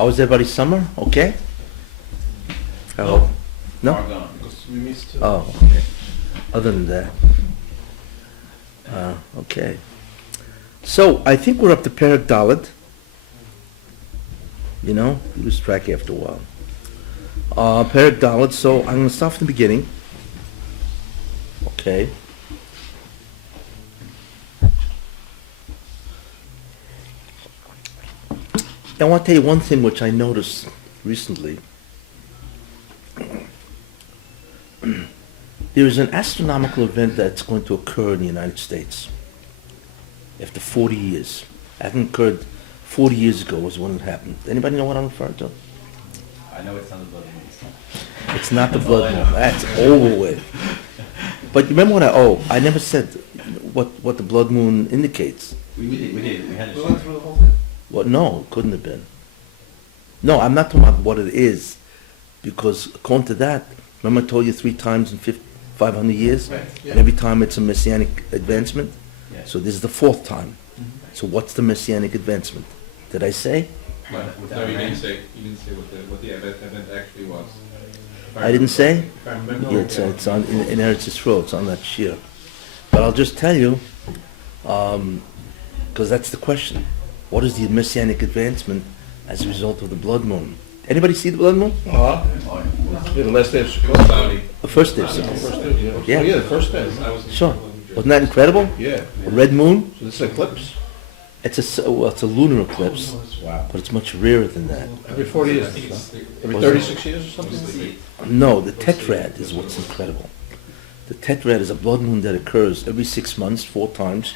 How was everybody's summer? Okay? Hello? No? Far gone, because we missed. Oh, okay. Other than that. Okay. So, I think we're up to Perek Dalet. You know, you lose track after a while. Perek Dalet, so I'm going to start from the beginning. Okay. I want to tell you one thing which I noticed recently. There is an astronomical event that's going to occur in the United States after 40 years. It hadn't occurred 40 years ago was when it happened. Anybody know what I'm referring to? I know it's not the blood moon this time. It's not the blood moon. That's over with. But you remember I never said what the blood moon indicates. We did. We had a We went through the whole thing. Well, no, it couldn't have been. No, I'm not talking about what it is, because according to that, remember I told you 3 times in 500 years? Right, yeah. And every time it's a messianic advancement? Yeah. So this is the 4th time. So what's the messianic advancement? Did I say? With No, you Iran. didn't say what the event actually was. I didn't say? If I remember. Yeah, it's on in Eretz Yisrael, it's on that shir. But I'll just tell you, because that's the question. What is the messianic advancement as a result of the blood moon? Anybody see the blood moon? Uh-huh. Yeah, the last day of Sukkot. Saudi. The first day of First Sukkot. day, yeah. Yeah. Oh, yeah, the first day. I was in Sure. New Jersey. Wasn't that incredible? Yeah. A red moon? So this is eclipse? It's a lunar eclipse, Wow. but it's much rarer than that. Every 40 years. Every 36 years or something? No, the tetrad is what's incredible. The tetrad is a blood moon that occurs every 6 months, 4 times,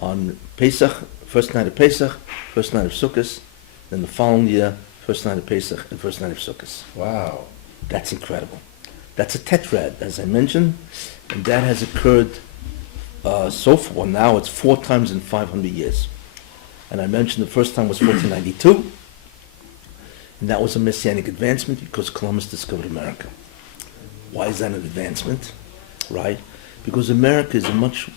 on Pesach, first night of Pesach, first night of Sukkot, then the following year, first night of Pesach and first night of Sukkot. Wow. That's incredible. That's a tetrad, as I mentioned, and that has occurred so far. Now it's 4 times in 500 years. And I mentioned the first time was 1492, and that was a messianic advancement because Columbus discovered America. Why is that an advancement? Right? Because America is a much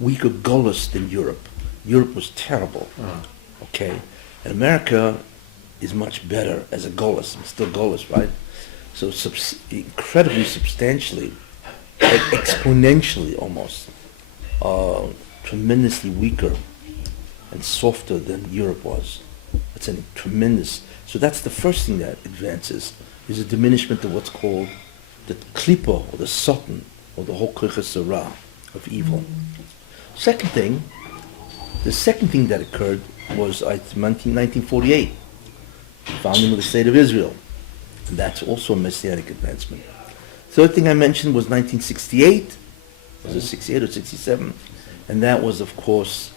weaker gullus than Europe. Europe was terrible. Okay? And America is much better as a gullus. It's still gullus, right? So incredibly substantially, exponentially almost, tremendously weaker and softer than Europe was. It's a tremendous. So that's the first thing that advances, is a diminishment of what's called the klipa, or the satan, or the whole krichas of evil. The second thing that occurred was 1948, founding of the State of Israel. And that's also a messianic advancement. Third thing I mentioned was 1968, was it 68 or 67? And that was, of course,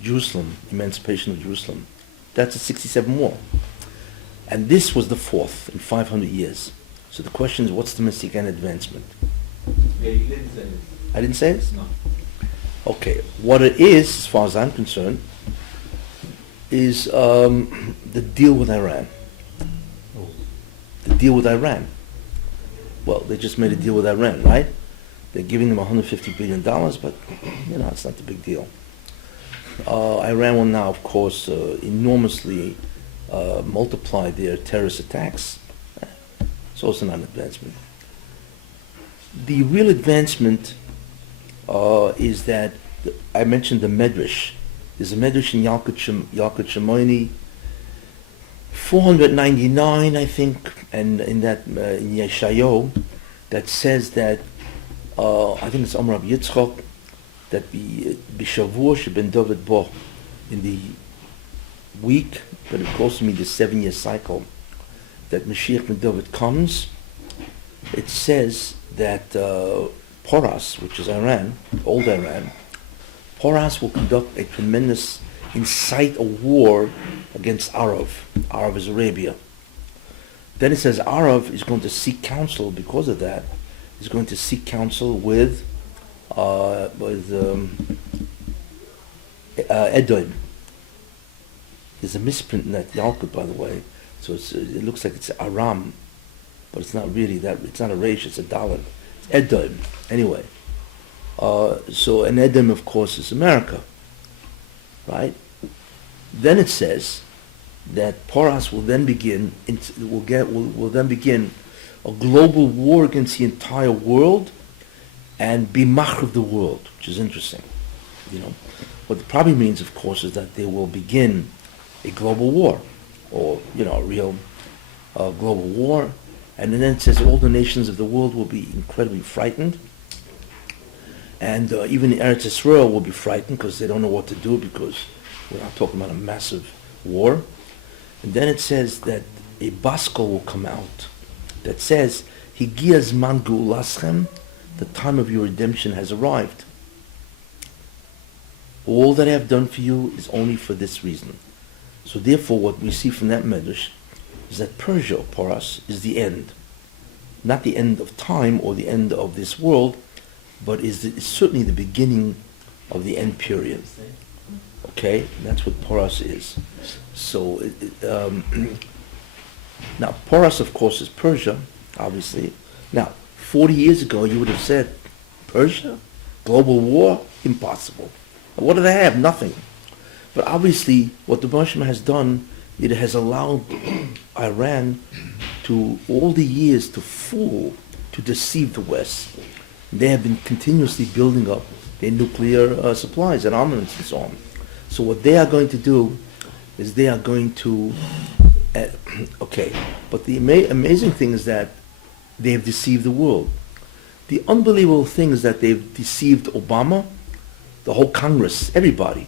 Jerusalem, emancipation of Jerusalem. That's a 67 war. And this was the 4th in 500 years. So the question is, what's the messianic advancement? Yeah, you didn't say this. I didn't say this? No. Okay, what it is, as far as I'm concerned, is the deal with Iran. The deal with Iran. Well, they just made a deal with Iran, right? They're giving them $150 billion, but, it's not the big deal. Iran will now, of course, enormously multiply their terrorist attacks. It's also not an advancement. The real advancement is that, I mentioned the Medrash. There's a Medrash in Yalkut Shimoni, 499, I think, and in Yeshayahu, that says that, I think it's Amar Rabbi Yitzchok, that B'Shavua Sheben David Bo, in the week, but it also means the 7-year cycle, that Mashiach ben David comes, it says that Porras, which is Iran, old Iran, Porras will conduct a tremendous, incite a war against Arab. Arab is Arabia. Then it says Arab is going to seek counsel because of that. He's going to seek counsel with Edom. There's a misprint in that Yalkut, by the way. So it looks like it's Aram, but it's not really that. It's not a Resh, it's a Dalet. It's Edom. Anyway. And Edom, of course, is America. Right? Then it says that Poras will then begin, will then begin a global war against the entire world and be mach of the world, which is interesting. You know, what it probably means, of course, is that they will begin a global war, or a real global war. And then it says all the nations of the world will be incredibly frightened, and even Eretz Israel will be frightened because they don't know what to do, because we're not talking about a massive war. And then it says that a baskel will come out that says, Higia zman geulaschem, the time of your redemption has arrived. All that I have done for you is only for this reason. So therefore, what we see from that medrash is that Persia, Poras, is the end. Not the end of time or the end of this world, but is certainly the beginning of the end period. Okay? And that's what Poras is. So, now, Poras, of course, is Persia, obviously. Now, 40 years ago, you would have said, Persia? Global war? Impossible. What do they have? Nothing. But obviously, what the Moshe has done, it has allowed Iran to, all the years, to fool, to deceive the West. They have been continuously building up their nuclear supplies and armaments and so on. So what they are going to do is they are going to, okay, but the amazing thing is that they have deceived the world. The unbelievable thing is that they've deceived Obama, the whole Congress, everybody.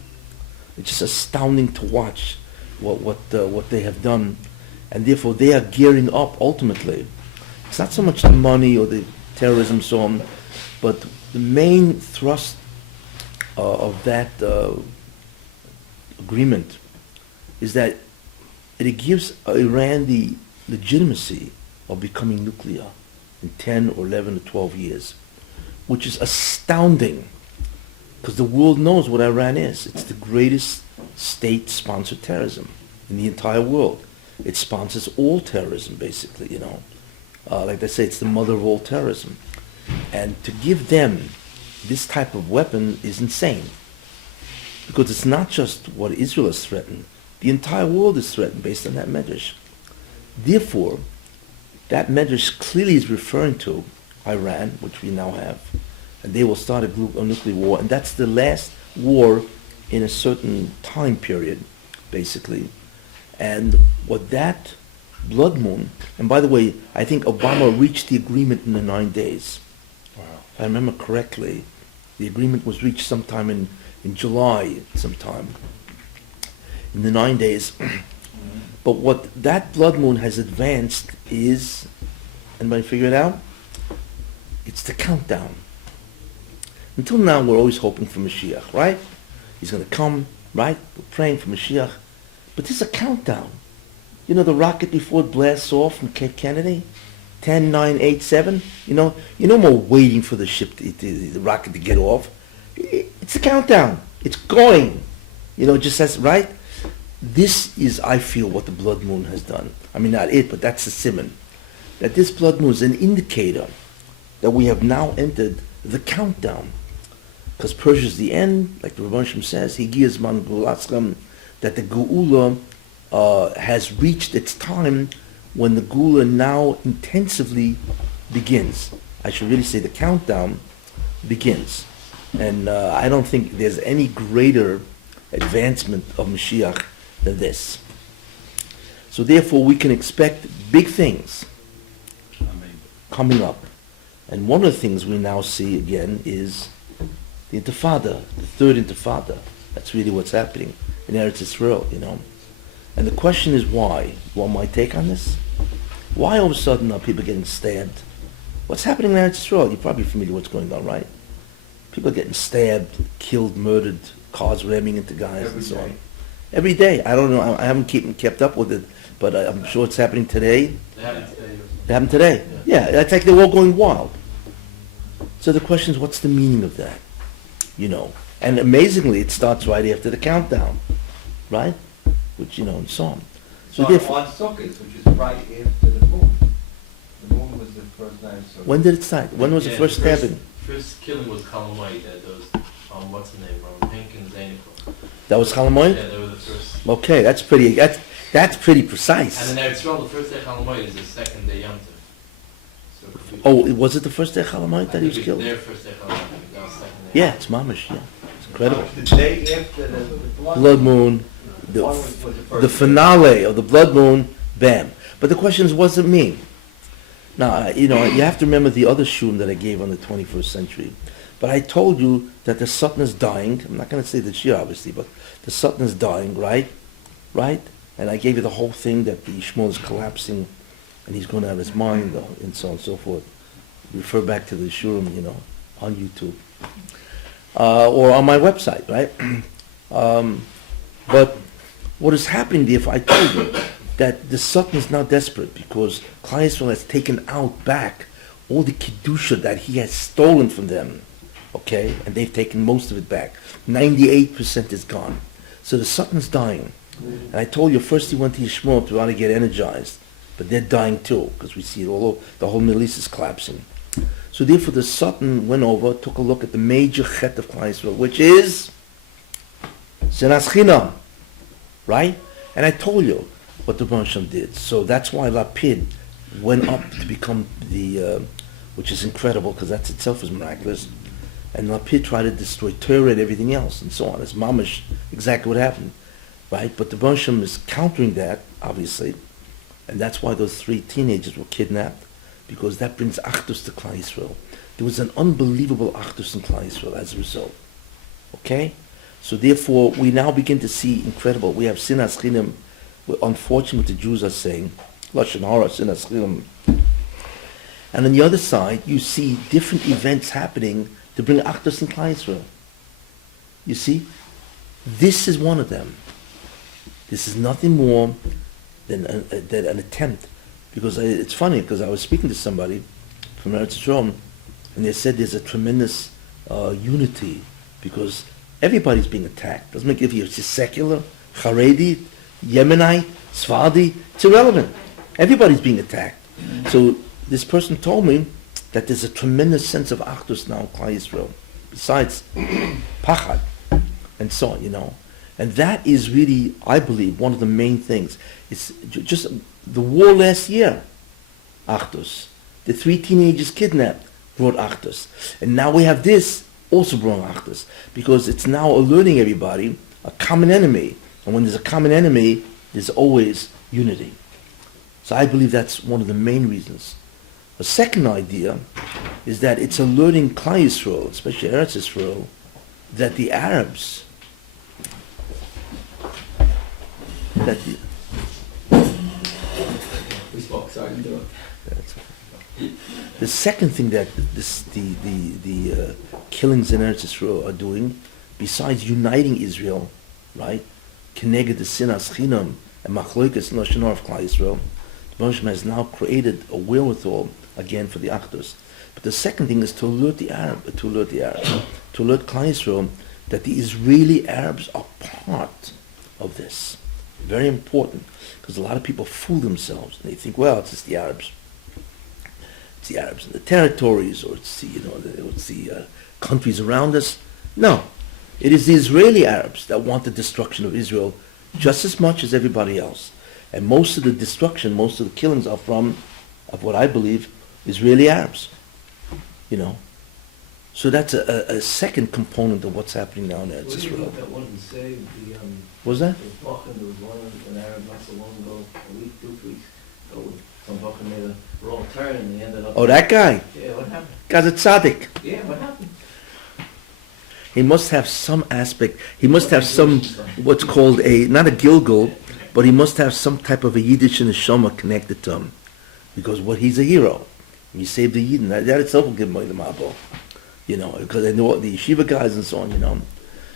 It's just astounding to watch what they have done, and therefore they are gearing up ultimately. It's not so much the money or the terrorism, so on, but the main thrust of that agreement is that it gives Iran the legitimacy of becoming nuclear in 10 or 11 or 12 years, which is astounding, because the world knows what Iran is. It's the greatest state-sponsored terrorism in the entire world. It sponsors all terrorism, basically, like they say, it's the mother of all terrorism. And to give them this type of weapon is insane, because it's not just what Israel is threatened. The entire world is threatened based on that medrash. Therefore, that medrash clearly is referring to Iran, which we now have, and they will start a nuclear war, and that's the last war in a certain time period, basically. And what that blood moon, and by the way, I think Obama reached the agreement in the 9 days. Wow. If I remember correctly, the agreement was reached sometime in July, sometime, in the 9 days. But what that blood moon has advanced is, anybody figure it out? It's the countdown. Until now, we're always hoping for Mashiach, right? He's going to come, right? We're praying for Mashiach. But this is a countdown. You know the rocket before it blasts off from Cape Kennedy? 10, 9, 8, 7? No more waiting for the ship, the rocket to get off. It's a countdown. It's going. Just as, right? This is, I feel, what the blood moon has done. I mean, not it, but that's the simon. That this blood moon is an indicator that we have now entered the countdown. Because Persia is the end, like the Rebbe says, Higia zman geulaschem, that the Geula has reached its time when the Geula now intensively begins. I should really say the countdown begins. And I don't think there's any greater advancement of Mashiach than this. So therefore we can expect big things coming up. And one of the things we now see again is the Intifada, the third Intifada. That's really what's happening in Eretz Israel, And the question is why? You want my take on this? Why all of a sudden are people getting stabbed? What's happening in Eretz Israel? You're probably familiar with what's going on, right? People are getting stabbed, killed, murdered, cars ramming into guys and so on. Every day. I don't know. I haven't kept up with it, but I'm sure it's happening today. They happened today. It happened today. Yeah, it's like they're all going wild. So the question is, what's the meaning of that? And amazingly, it starts right after the countdown, right? Which, and so on. So therefore, on Sukkot, which is right after the moon. The moon was the first night of Sukkot. when did it start? When was the first stabbing? First killing was Kalamite at those, what's the name, from Pink and Zanikov. That was Chalamoid? Yeah, they were the first Okay, that's pretty And precise. in Eretz Yisrael, the first day Chalamoid is the second day Yom Tov. So if we- Oh, was it the first day Chalamayit I that he was think killed? it's their first day Chalamoid, that was second day. Yeah, it's mamish. Yeah, it's incredible. The day after the Blood moon, one was the first the day. finale of the blood moon, bam. But the question is, what does it mean? Now, you have to remember the other shun that I gave on the 21st century. But I told you that the Satan is dying. I'm not going to say the Shia, obviously, but the Satan is dying, right? Right? And I gave you the whole thing that the Shmuel is collapsing and he's going to have his mind and so on and so forth. Refer back to the shurim, on YouTube. Or on my website, right? But what is happening there, if I told you that the Satan is now desperate because Klal Yisrael has taken out back all the Kedusha that he has stolen from them, okay? And they've taken most of it back. 98% is gone. So the Satan's dying. And I told you, first he went to Yishmael to want to get energized, but they're dying too, because we see it all over. The whole Middle East is collapsing. So therefore the Satan went over, took a look at the major chet of Klal Yisrael, which is Sinas Chinam, right? And I told you what the Baruch Hashem did. So that's why Lapid went up to become the, which is incredible, because that itself is miraculous. And Lapid tried to destroy Torah and everything else, and so on. It's mamish exactly what happened, right? But the Baruch Hashem is countering that, obviously, and that's why those 3 teenagers were kidnapped, because that brings Achdus to Klal Yisrael. There was an unbelievable Achdus in Klal Yisrael as a result. Okay? So therefore, we now begin to see incredible. We have Sinas Chinam. Unfortunately, what the Jews are saying, Lashon Hara, Sinas Chinam. And on the other side, you see different events happening to bring Achdus in Klal Yisrael. You see? This is one of them. This is nothing more than an attempt. Because it's funny, because I was speaking to somebody from Eretz Yisrael, and they said there's a tremendous unity, because everybody's being attacked. Doesn't make if you're secular, Haredi, Yemenite, Sfardi, it's irrelevant. Everybody's being attacked. So this person told me that there's a tremendous sense of Achdus now in Klal Yisrael, besides Pachad, and so on, And that is really, I believe, one of the main things. It's just the war last year, Achdus. The 3 teenagers kidnapped brought Achdus. And now we have this, also brought Achdus. Because it's now alerting everybody, a common enemy. And when there's a common enemy, there's always unity. So I believe that's one of the main reasons. A second idea is that it's alerting Klal Yisrael, especially Eretz Yisrael, that the Arabs, the second thing that the killings in Eretz Yisrael are doing, besides uniting Israel, right, Keneged the Sinas Chinam and Machloikas and Lashon Hara of Klal Yisrael, the Baruch Hashem has now created a wherewithal again for the Achdus. But the second thing is to alert the Arab, to alert Klal Yisrael that the Israeli Arabs are part of this. Very important, because a lot of people fool themselves and they think, well, it's just the Arabs. It's the Arabs in the territories, or it's the countries around us. No, it is the Israeli Arabs that want the destruction of Israel just as much as everybody else. And most of the destruction, most of the killings are from, of what I believe, Israeli Arabs. So that's a second component of what's happening now in Eretz Yisrael. That wasn't saved. Was that? The Bachman, there was one an Arab not so long ago, a week, 2 weeks ago, some Bachman made a wrong turn and they ended up. Oh, that guy. Yeah, what happened? Guy's a tzaddik. Yeah, what happened? He must have some aspect. He must have some, what's called not a Gilgul, but he must have some type of a Yiddish neshama connected to him, because he's a hero. He saved the Yidden. That itself will give him the mabo. Because they know the yeshiva guys and so on.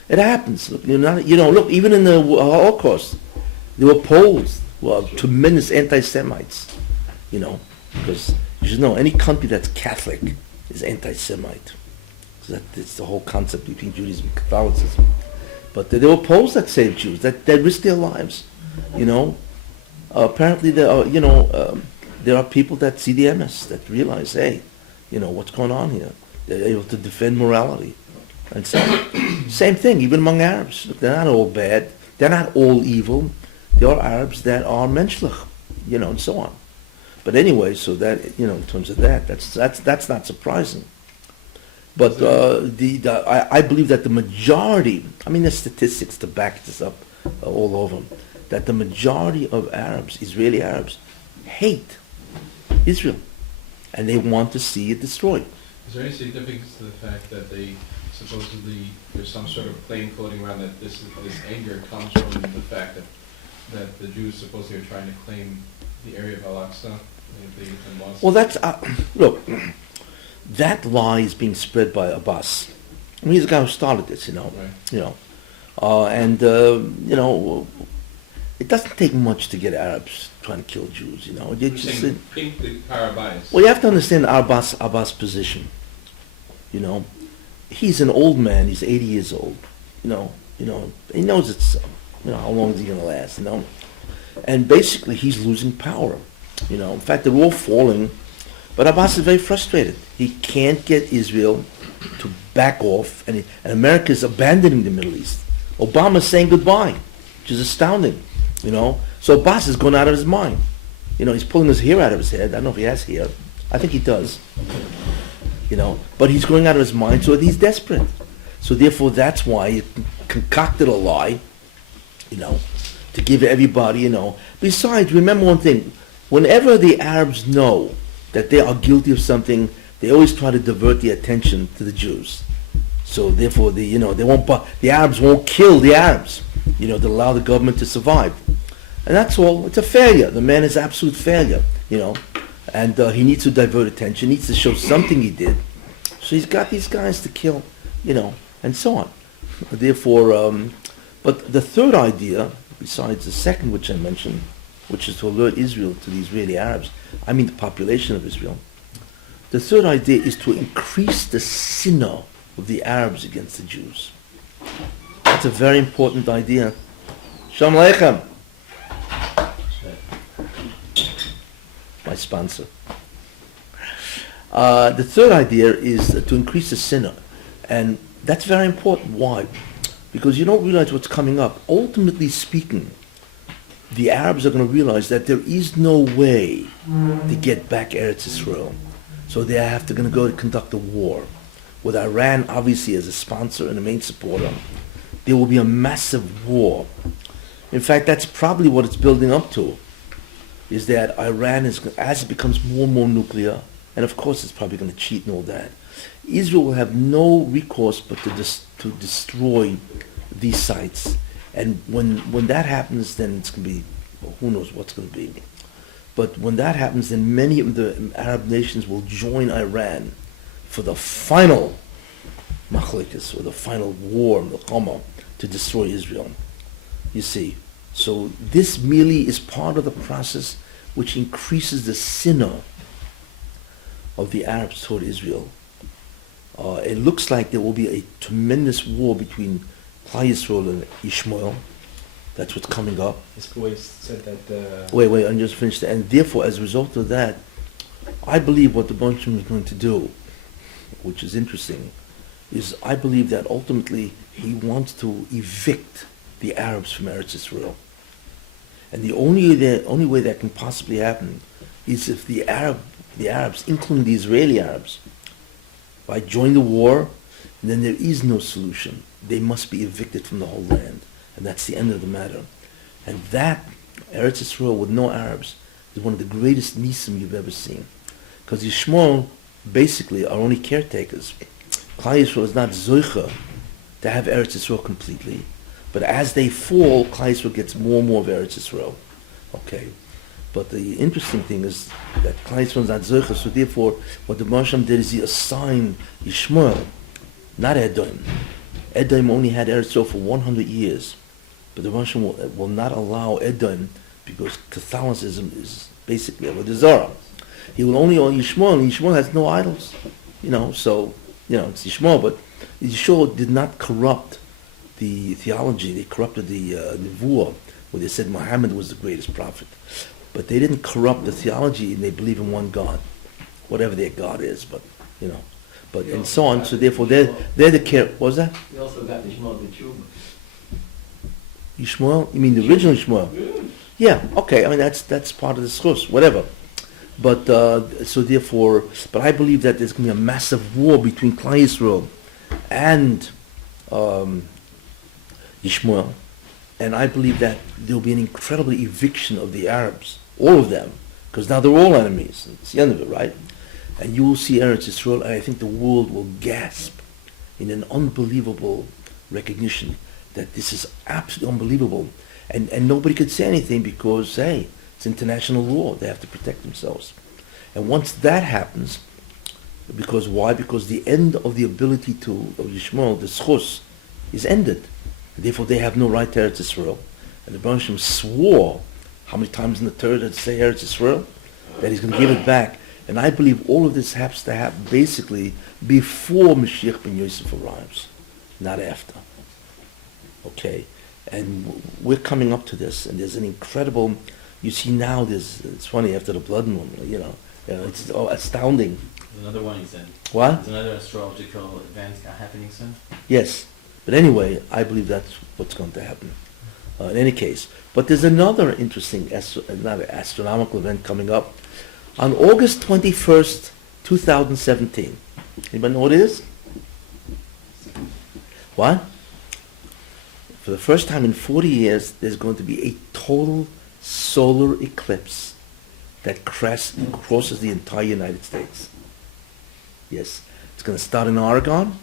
It happens. Look, look, even in the Holocaust, there were Poles who are tremendous anti-Semites. Because you should know any country that's Catholic is anti-Semite. So it's the whole concept between Judaism and Catholicism. But there were Poles that saved Jews, that risked their lives. Apparently there are people that see the MS, that realize, hey, what's going on here? They're able to defend morality. And so, same thing, even among Arabs. Look, they're not all bad. They're not all evil. There are Arabs that are menschlich, and so on. But anyway, so that, in terms of that's not surprising. But I believe that the majority, there's statistics to back this up all over, that the majority of Arabs, Israeli Arabs, hate Israel, and they want to see it destroyed. Is there any significance to the fact that they supposedly, there's some sort of claim floating around that this anger comes from the fact that the Jews supposedly are trying to claim the area of Al-Aqsa? Well, that's, look, that lie is being spread by Abbas. He's the guy who started this, Right. It doesn't take much to get Arabs trying to kill Jews, You're saying paint the power bias. Well, you have to understand Abbas' position. He's an old man. He's 80 years old. He knows it's how long is he going to last. And basically he's losing power. In fact, they're all falling. But Abbas is very frustrated. He can't get Israel to back off, and America is abandoning the Middle East. Obama's saying goodbye, which is astounding. So Abbas is going out of his mind. He's pulling his hair out of his head. I don't know if he has hair. I think he does. But he's going out of his mind, so he's desperate. So therefore, that's why he concocted a lie, to give everybody, Besides, remember one thing. Whenever the Arabs know that they are guilty of something, they always try to divert the attention to the Jews. So therefore, they won't. The Arabs won't kill the Arabs. To allow the government to survive, and that's all. It's a failure. The man is absolute failure. And he needs to divert attention. He needs to show something he did. So he's got these guys to kill, and so on. Therefore, but the third idea, besides the second which I mentioned, which is to alert Israel to the Israeli Arabs, the population of Israel. The third idea is to increase the sinner of the Arabs against the Jews. That's a very important idea. Shalom Aleichem. My sponsor. The third idea is to increase the sinner. And that's very important. Why? Because you don't realize what's coming up. Ultimately speaking, the Arabs are going to realize that there is no way to get back Eretz Israel. So they have to going to go to conduct a war. With Iran obviously as a sponsor and a main supporter, there will be a massive war. In fact, that's probably what it's building up to, is that Iran is, as it becomes more and more nuclear, and of course it's probably going to cheat and all that, Israel will have no recourse but to destroy these sites. And when that happens, then it's going to be, who knows what's going to be. But when that happens, then many of the Arab nations will join Iran for the final machlikas, or the final war, milchama, to destroy Israel. You see, so this merely is part of the process which increases the sinner of the Arabs toward Israel. It looks like there will be a tremendous war between Klal Yisrael and Ishmael. That's what's coming up. His boys said that... Wait, I'm just finished. And therefore, as a result of that, I believe what the Bonsham is going to do, which is interesting, is I believe that ultimately he wants to evict the Arabs from Eretz Israel. And the only way that can possibly happen is if the Arabs, including the Israeli Arabs, join the war, and then there is no solution. They must be evicted from the whole land. And that's the end of the matter. And that, Eretz Israel with no Arabs, is one of the greatest nisim you've ever seen. Because Yishmael basically are only caretakers. Klal Yisrael is not zoicha to have Eretz Israel completely. But as they fall, Klal Yisrael gets more and more of Eretz Israel. Okay. But the interesting thing is that Klal Yisrael is not zoicha, so therefore what the Bonsham did is he assigned Yishmael, not Edom. Edom only had Eretz Israel for 100 years. But the Russian will not allow Edom, because Catholicism is basically Avodah Zarah. He will only own Yishmael, and Yishmael has no idols. So it's Yishmael, but Yishmael did not corrupt the theology. They corrupted the Nevuah, where they said Muhammad was the greatest prophet. But they didn't corrupt the theology, and they believe in one God, whatever their God is, but and so on. So therefore, they're the care. What was that? You also got the Shmuel the Tshuva. Yishmael? You mean the original Yishmael? Yeah, okay, I mean, that's part of the schus, whatever. But, so therefore, but I believe that there's going to be a massive war between Klal Yisrael and Yishmael. And I believe that there'll be an incredible eviction of the Arabs, all of them, because now they're all enemies. It's the end of it, right? And you will see Eretz Yisrael, and I think the world will gasp in an unbelievable recognition that this is absolutely unbelievable. And nobody could say anything because, hey, it's international law. They have to protect themselves. And once that happens, because why? Because the end of the ability of Yishmael, the schus, is ended. Therefore, they have no right to Eretz Yisrael. And the Baruch Hashem swore, how many times in the Torah did it say Eretz Yisrael? That he's going to give it back. And I believe all of this has to happen basically before Mashiach ben Yosef arrives, not after. Okay? And we're coming up to this, and there's an incredible, you see now, it's funny, after the blood moon, it's astounding. There's another one, he said. What? There's another astrological event happening soon. Yes. But anyway, I believe that's what's going to happen. In any case. But there's another interesting, another astronomical event coming up. On August 21st, 2017. Anybody know what it is? What? For the first time in 40 years, there's going to be a total solar eclipse that crosses the entire United States. Yes. It's going to start in Oregon.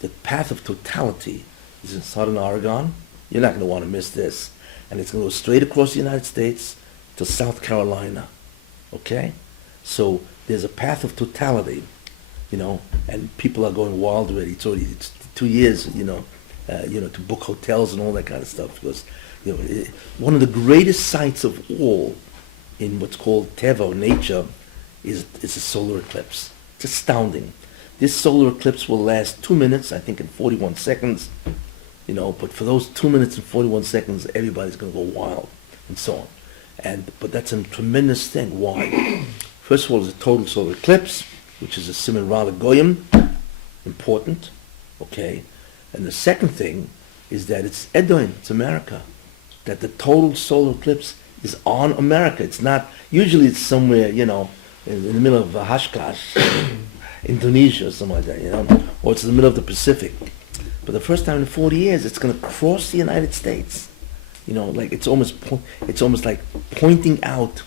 The path of totality is in southern Oregon. You're not going to want to miss this. And it's going to go straight across the United States to South Carolina. Okay? So there's a path of totality, and people are going wild already. It's 2 years, to book hotels and all that kind of stuff. Because, one of the greatest sights of all in what's called Teva, or nature, is a solar eclipse. It's astounding. This solar eclipse will last 2 minutes, I think, and 41 seconds. But for those 2 minutes and 41 seconds, everybody's going to go wild, and so on. But that's a tremendous thing. Why? First of all, it's a total solar eclipse, which is a siman ra l'goyim, important. Okay, and the second thing is that it's Edom, it's America. That the total solar eclipse is on America. It's not. Usually, it's somewhere, in the middle of Hashkash, Indonesia, or something like that, or it's in the middle of the Pacific. But the first time in 40 years, it's going to cross the United States. Like it's almost like pointing out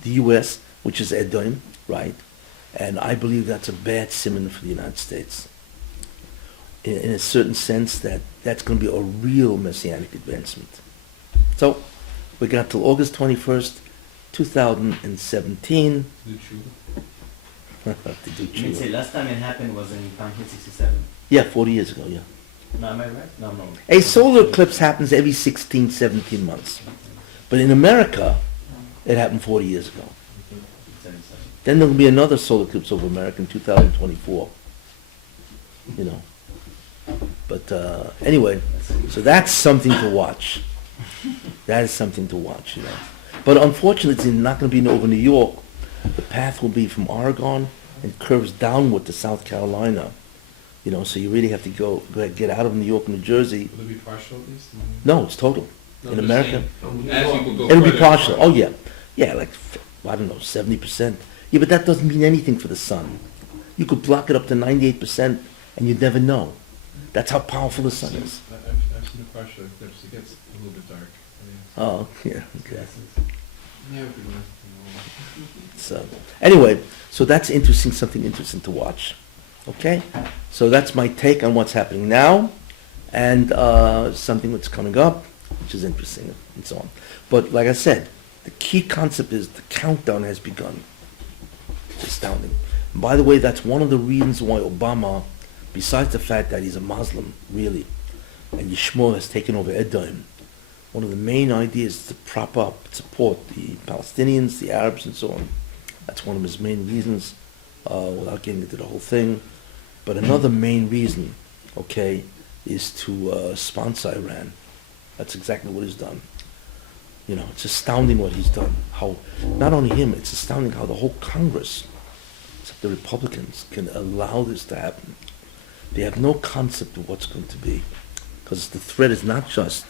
the U.S., which is Edom, right? And I believe that's a bad siman for the United States. In a certain sense, that's going to be a real messianic advancement. So, we got till August 21st, 2017. Do tshuva. To do You mean tshuva. say last time it happened was in 1967? Yeah, 40 years ago, yeah. No, am I right? No. A solar eclipse happens every 16, 17 months. But in America, it happened 40 years ago. 77. Then there'll be another solar eclipse over America in 2024. But anyway, so that's something to watch. That is something to watch, But unfortunately, it's not going to be over New York. The path will be from Oregon and curves downward to South Carolina. So you really have to get out of New York and New Jersey. Will it be partial at least? No, it's total. No, In I'm just America, saying, as you go it'll be further- partial. Oh yeah, like I don't know, 70%. Yeah, but that doesn't mean anything for the sun. You could block it up to 98%, and you'd never know. That's how powerful the sun is. I've seen a partial eclipse. It gets a little bit dark. Oh yeah, okay. Yeah, it would be nice. So anyway, so that's interesting. Something interesting to watch. Okay, so that's my take on what's happening now, and something that's coming up, which is interesting, and so on. But like I said, the key concept is the countdown has begun. It's astounding. And by the way, that's one of the reasons why Obama, besides the fact that he's a Muslim, really, and Yishmael has taken over Edom, one of the main ideas is to prop up, support the Palestinians, the Arabs, and so on. That's one of his main reasons, without getting into the whole thing. But another main reason, okay, is to sponsor Iran. That's exactly what he's done. It's astounding what he's done. How, not only him, it's astounding how the whole Congress, except the Republicans, can allow this to happen. They have no concept of what's going to be. Because the threat is not just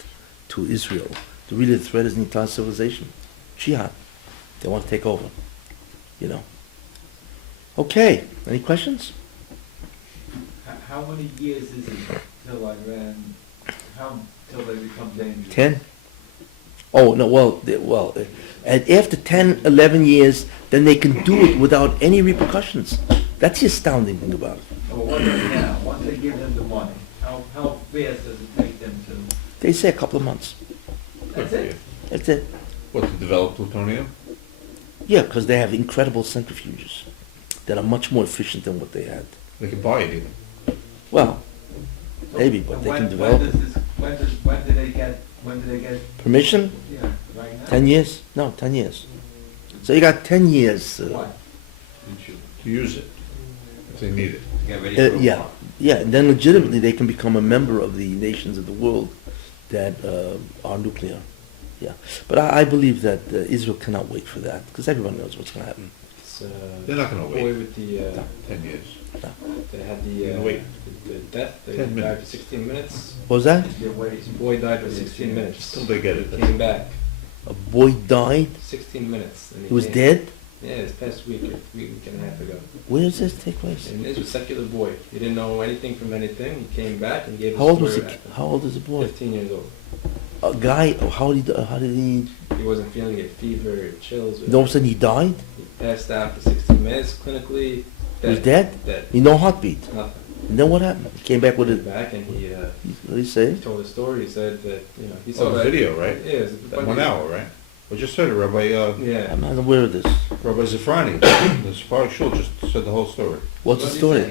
to Israel. Really, the threat is the entire civilization. Jihad. They want to take over. You know. Okay. Any questions? How many years is it till Iran, till they become dangerous? 10? Oh, no, and after 10, 11 years, then they can do it without any repercussions. That's the astounding thing about it. Well, what is it now? Once they give them the money, how fast does it take them to? They say a couple of months. That's it? That's it. What, to develop plutonium? Yeah, because they have incredible centrifuges that are much more efficient than what they had. They can buy it even. Well, maybe, but they can develop it. When do they get, Permission? yeah, right now? 10 years? No, 10 years. So you got 10 years. What? To use it, if they need it. Get ready for a Yeah, war. yeah, and then legitimately they can become a member of the nations of the world that are nuclear. Yeah, but I believe that Israel cannot wait for that because everyone knows what's going to happen. It's, They're not gonna boy wait with the, 10 years. they had You can wait. the death, they 10 died minutes. for 16 minutes. What was that? They're waiting. This boy died for 16 minutes. Till they get it. Came back, A boy died. 16 minutes. And He was came- dead. Yeah, this past week and a half ago. Where does this take place? And this was a secular boy. He didn't know anything from anything. He came back and gave us How old a was story the? what happened. How old is the boy? 15 years old. A guy. How did he? How did he? He wasn't feeling it, fever, chills. All of a sudden he died. He passed out for 16 minutes clinically. He was dead. Dead. No heartbeat. Nothing. And then what happened? He came back with He it. came back and he What did he say? told a story. He said that, he saw Oh, the that video, right? Yeah, it was a That funny- 1 hour, right? I just heard it, Rabbi Yeah. I'm not aware of this. Rabbi Zafrani, the Sephardic Shul, just said the whole story. What's the story?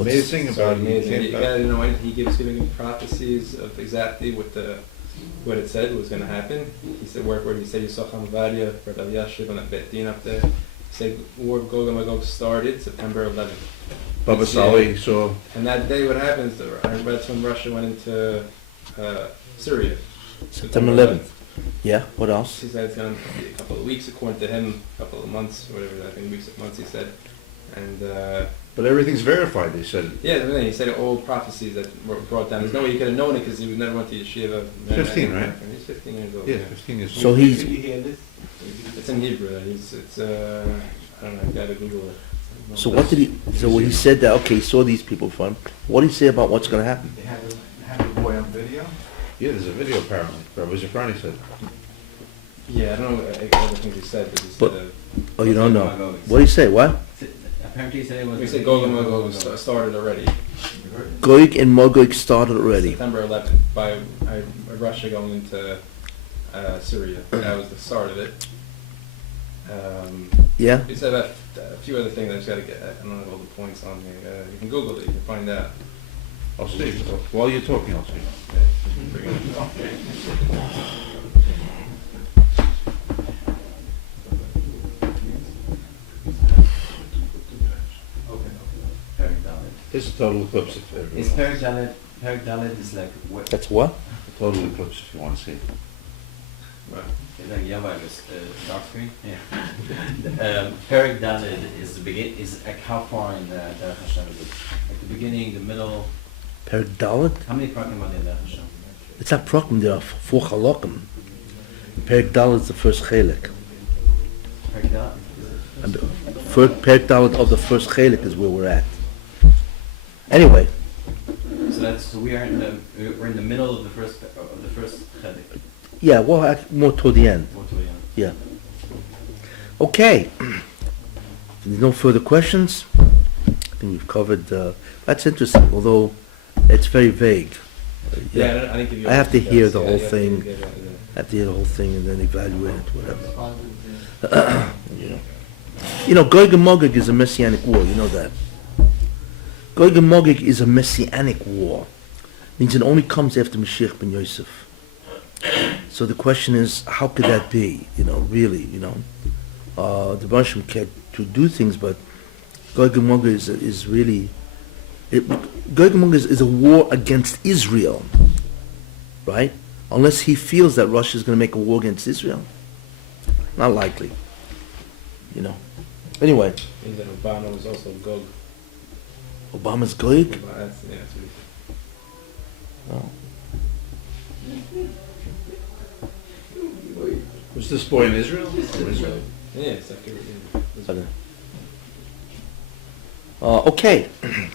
Amazing So about amazing. it. He didn't know anything. He gives giving prophecies of exactly what it said was going to happen. He said word for word. He said he saw Hamavadia, Rabbi Yashiv on that Bet Din up there. He said war of Gog and Magog started September 11th. Baba Sali saw, And that day, what happens? That's when Russia went into Syria. September 11th. Yeah. What else? He said it's going to be a couple of weeks, according to him, a couple of months, whatever. I think weeks of months. He said, and. but everything's verified, they said. Yeah, the thing, he said all prophecies that were brought down. There's no way he could have known it because he never went to yeshiva. 15, right? He's 15 years old. Yeah, 15 years. So he's. Did you hear this? It's in Hebrew. It's I don't know. You gotta Google it. So what did he? So when he said that, okay, he saw these people from. What did he say about what's going to happen? They have the boy on video? Yeah, there's a video apparently. Rabbi Zafrani said. Yeah, I don't know all the things he said, but he But- said. Oh, you don't know. What did he say? What? Apparently he said it was. He said Gog and Magog started already. Goig and Magog started already. September 11th by Russia going into Syria. That was the start of it. Yeah. He said a few other things. I just got to get. I don't have all the points on me. You can Google it. You can find out. I'll see. While you're talking, I'll see. Perik Dalet. It's a total eclipse if Is everyone. Perik Dalet? Perik Dalet is like what? That's what? A total eclipse if you want to see it. It's like Yava is dark screen. Yeah. Perik Dalet is the begin. Is like how far in the Derech Hashem is it? Like the beginning, the middle. Perik Dalet? How many parakim are there in Derech Hashem? It's not prokem. There are 4 halakim. Perik Dalet is the first chelik. Perik Dalet. And the first Perik Dalet of the first chelik is where we're at. Anyway, So we're in the middle of the first chelik. yeah. Well, more toward the end. Or to the end. Yeah. Okay. If there's no further questions, I think we've covered. That's interesting, although it's very vague. Yeah, I didn't give you. I have to all the hear details. the Yeah, whole you have to thing. get it, yeah. I have to hear the whole thing and then evaluate it, whatever. You know, Gog and Magog is a messianic war. You know that. Gog and Magog is a messianic war. Means it only comes after Mashiach ben Yosef. So the question is, how could that be? You know, really, you know, the Russian can to do things, but Gog and Magog is really. Gog and Magog is a war against Israel, right? Unless he feels that Russia is going to make a war against Israel, not likely. You know. Anyway, He said Obama was also Gog. Obama's Gog. That's what he said. Oh. Was this boy in Israel? From Israel? Yeah, it's like Okay.